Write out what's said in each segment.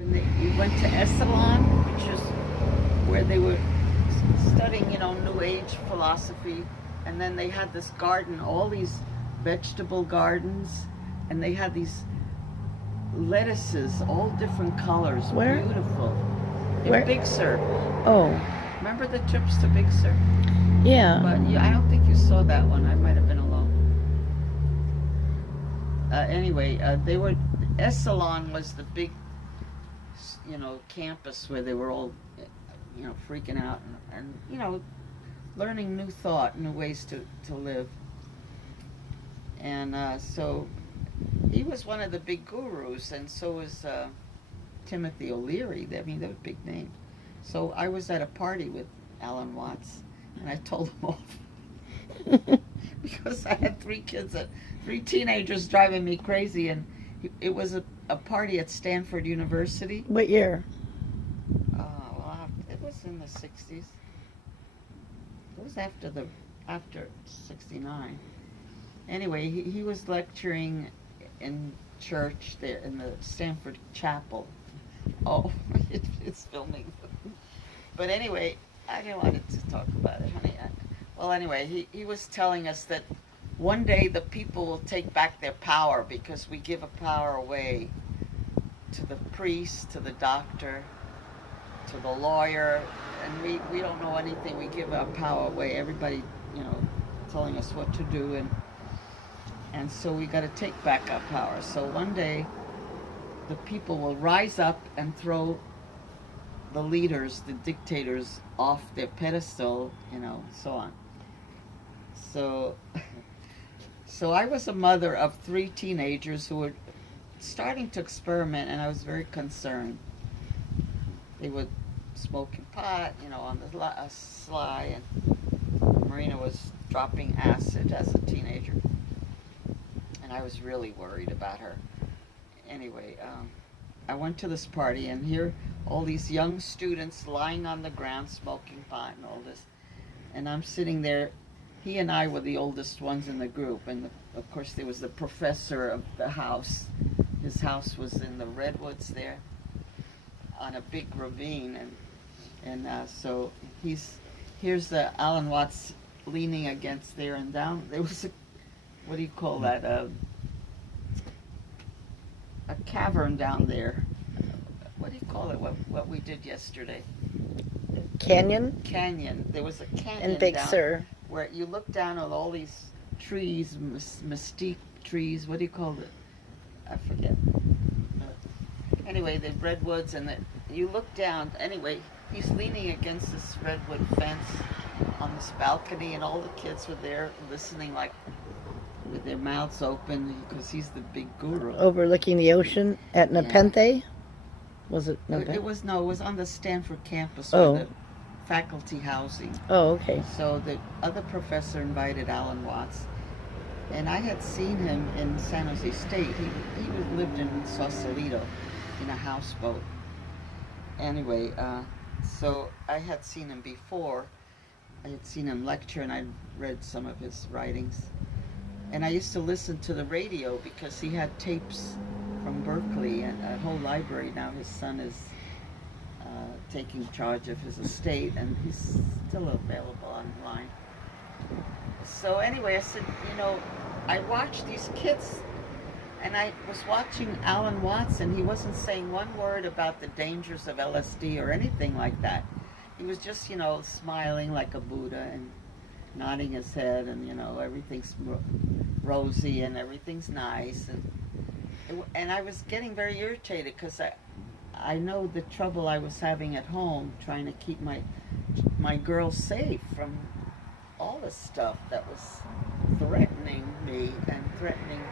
We went to Esalen, which is where they were studying, New Age philosophy, and then they had this garden, all these vegetable gardens, and they had these lettuces, all different colors, Where? beautiful. In Where? Big Sur. Oh, Remember the trips to Big Sur? yeah. But I don't think you saw that one. I might have been alone. Anyway, Esalen was the big, campus where they were all, freaking out and learning new thought, new ways to live. And so he was one of the big gurus, and so was Timothy O'Leary. I mean, they're big names. So I was at a party with Alan Watts, and I told him off because I had three teenagers driving me crazy, and it was a party at Stanford University. What year? It was in the 60s. It was after 69. Anyway, he was lecturing in church there in the Stanford Chapel. Oh, it's filming. But anyway, I didn't want to talk about it, honey. Well, anyway, he was telling us that one day the people will take back their power because we give a power away to the priest, to the doctor, to the lawyer, and we don't know anything. We give our power away. Everybody, telling us what to do, and so we got to take back our power. So one day the people will rise up and throw the leaders, the dictators, off their pedestal, so on. So I was a mother of 3 teenagers who were starting to experiment, and I was very concerned. They were smoking pot, on the sly, and Marina was dropping acid as a teenager, and I was really worried about her. Anyway, I went to this party, and here all these young students lying on the ground smoking pot and all this, and I'm sitting there. He and I were the oldest ones in the group, and of course there was the professor of the house. His house was in the redwoods there on a big ravine, and so here's Alan Watts leaning against there, and down there was what do you call that, a cavern down there. What do you call it, what we did yesterday? Canyon? There was a canyon In Big down Sur. where you look down on all these trees, mesquite trees, what do you call it? I forget. Anyway, the redwoods, and you look down. Anyway, he's leaning against this redwood fence on this balcony, and all the kids were there listening, like with their mouths open, because he's the big guru. Overlooking the ocean at Nepenthe? Was it Nepenthe? It was on the Stanford campus, Oh. with the faculty housing. Oh, okay. So the other professor invited Alan Watts, and I had seen him in San Jose State. He lived in Sausalito in a houseboat. Anyway, so I had seen him before. I had seen him lecture, and I'd read some of his writings. And I used to listen to the radio because he had tapes from Berkeley and a whole library. Now his son is taking charge of his estate, and he's still available online. So anyway, I said, I watched these kids, and I was watching Alan Watts, and he wasn't saying one word about the dangers of LSD or anything like that. He was just, smiling like a Buddha and nodding his head, and, everything's rosy and everything's nice. And I was getting very irritated because I know the trouble I was having at home trying to keep my girls safe from all the stuff that was threatening me and threatening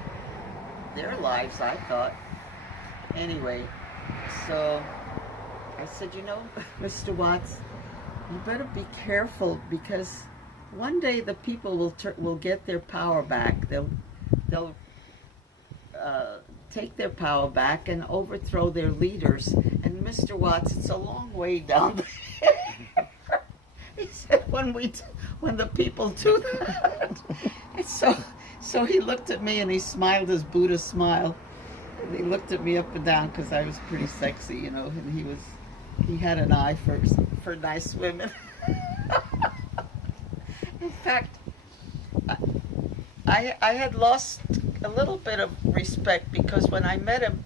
their lives, I thought. Anyway, so I said, Mr. Watts, you better be careful, because one day the people will get their power back. They'll take their power back and overthrow their leaders. And Mr. Watts, it's a long way down there. He said, when the people do that. And so he looked at me and he smiled his Buddha smile. He looked at me up and down because I was pretty sexy, you know, and he had an eye for nice women. In fact, I had lost a little bit of respect because when I met him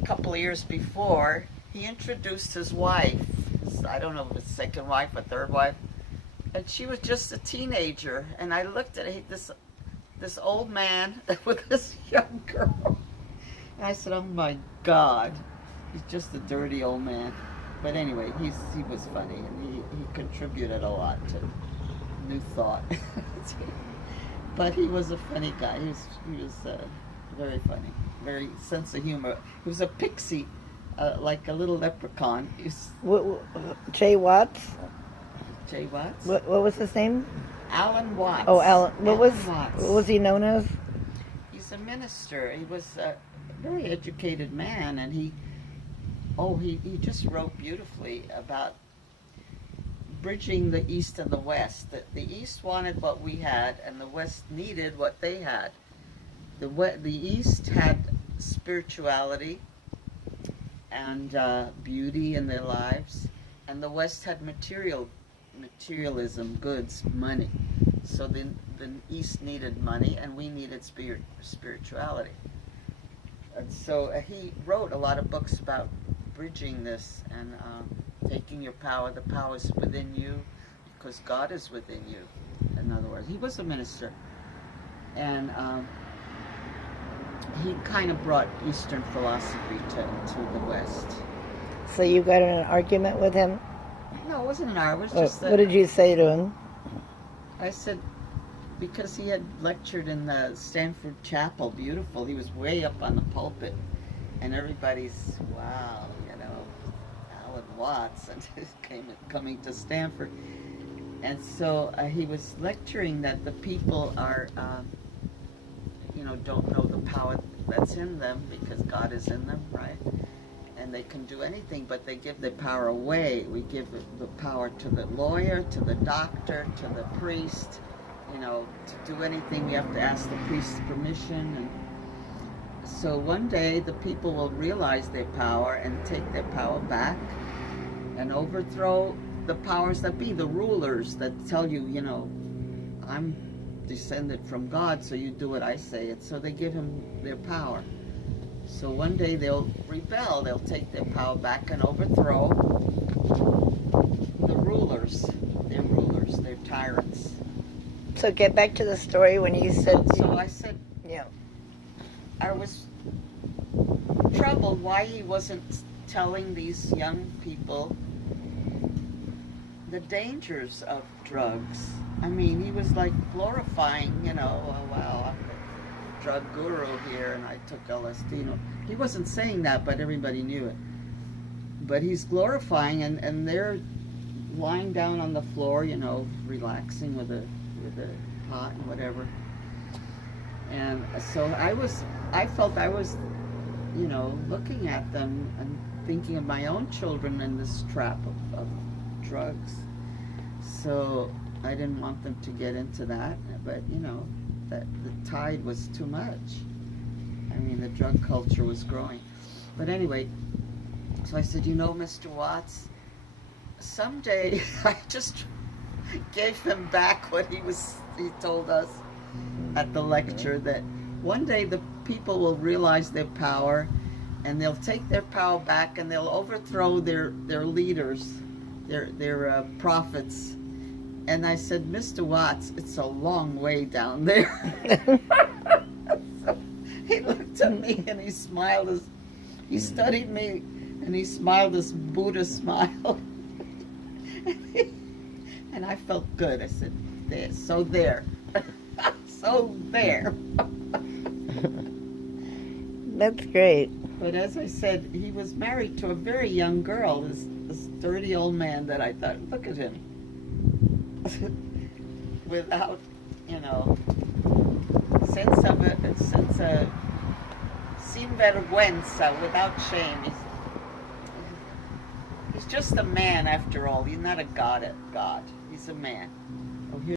a couple of years before, he introduced his wife. I don't know if it's second wife or third wife, and she was just a teenager. And I looked at this old man with this young girl. And I said, "Oh my God, he's just a dirty old man." But anyway, he was funny, and he contributed a lot to New Thought. But he was a funny guy. He was very funny, very sense of humor. He was a pixie, like a little leprechaun. Jay Watts? Jay Watts? What was his name? Alan Watts. Oh, Alan. What Watts. was he known as? He's a minister. He was a very educated man, and he just wrote beautifully about bridging the East and the West. The East wanted what we had, and the West needed what they had. The East had spirituality and beauty in their lives, and the West had materialism, goods, money. So the East needed money, and we needed spirituality. And so he wrote a lot of books about bridging this and taking your power. The power is within you because God is within you. In other words, he was a minister, and he kind of brought Eastern philosophy to the West. So you got in an argument with him? No, it wasn't an argument. It was just that What did you say to him? I said, because he had lectured in the Stanford Chapel, beautiful. He was way up on the pulpit, and everybody's, wow, you know, Alan Watts, and coming to Stanford. And so he was lecturing that the people are, don't know the power that's in them because God is in them, right? And they can do anything, but they give their power away. We give the power to the lawyer, to the doctor, to the priest. To do anything, we have to ask the priest's permission. And so one day the people will realize their power and take their power back and overthrow the powers that be, the rulers that tell you, I'm descended from God, so you do what I say. And so they give him their power. So one day they'll rebel, they'll take their power back and overthrow the rulers, their tyrants. So get back to the story when you said... So I said, Yeah. I was troubled why he wasn't telling these young people the dangers of drugs. I mean, he was like glorifying, oh wow, I'm the drug guru here and I took LSD. He wasn't saying that, but everybody knew it. But he's glorifying, and they're lying down on the floor, relaxing with a pot and whatever. And so I felt I was, looking at them and thinking of my own children in this trap of drugs. So I didn't want them to get into that, but that the tide was too much. I mean, the drug culture was growing. But anyway, so I said, Mr. Watts, someday I just gave him back what he told us at the lecture, that one day the people will realize their power and they'll take their power back and they'll overthrow their leaders, their prophets. And I said, Mr. Watts, it's a long way down there. So he looked at me and he smiled he studied me and he smiled this Buddha smile. And I felt good. I said, there. So there. That's great. But as I said, he was married to a very young girl, this dirty old man that I thought, look at him. Without, sin vergüenza, without shame. He's just a man after all. He's not a god. He's a man.